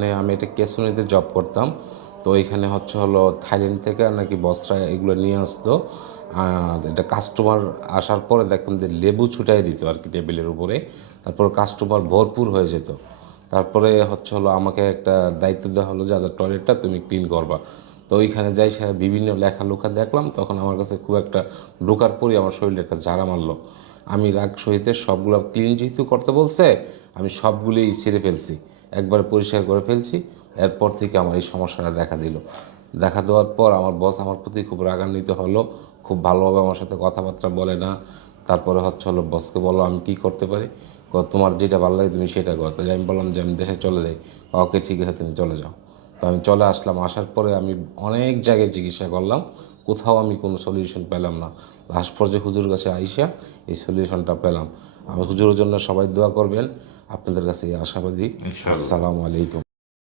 মানে আমি একটা কেসুনিতে জব করতাম। তো এখানে হচ্ছে হলো থাইল্যান্ড থেকে নাকি বস্ত্রা এগুলো নিয়ে আসতো। এটা কাস্টমার আসার পরে দেখতাম যে লেবু ছুটাই দিত আর কি টেবিলের উপরে। তারপর কাস্টমার ভরপুর হয়ে যেত। তারপরে হচ্ছে হলো আমাকে একটা দায়িত্ব দেওয়া হলো যে আচ্ছা টয়লেটটা তুমি ক্লিন করবা। তো ওইখানে যাই সে বিভিন্ন লেখালুখা দেখলাম, তখন আমার কাছে খুব একটা ঢোকার পরই আমার শরীরে একটা ঝাড়া মারলো। আমি রাগ সহিতে সবগুলো ক্লিন যেহেতু করতে বলছে, আমি সবগুলোই ছেড়ে ফেলছি, একবার পরিষ্কার করে ফেলছি। এরপর থেকে আমার এই সমস্যাটা দেখা দিল। দেখা দেওয়ার পর আমার বস আমার প্রতি খুব রাগান্বিত হলো, খুব ভালোভাবে আমার সাথে কথাবার্তা বলে না। তারপরে হচ্ছে হলো বসকে বলো আমি কী করতে পারি, তোমার যেটা ভালো লাগে তুমি সেটা করো। তাই আমি বললাম যে আমি দেশে চলে যাই। ওকে ঠিক আছে তুমি চলে যাও। তো আমি চলে আসলাম। আসার পরে আমি অনেক জায়গায় চিকিৎসা করলাম, কোথাও আমি কোনো সলিউশন পেলাম না। লাস্ট পর্যায়ে হুজুর কাছে আইসা এই সলিউশনটা পেলাম। আমি হুজুরের জন্য সবাই দোয়া করবেন, আপনাদের কাছে এই আশাবাদী। ইনশাআল্লাহ। আসসালামু আলাইকুম।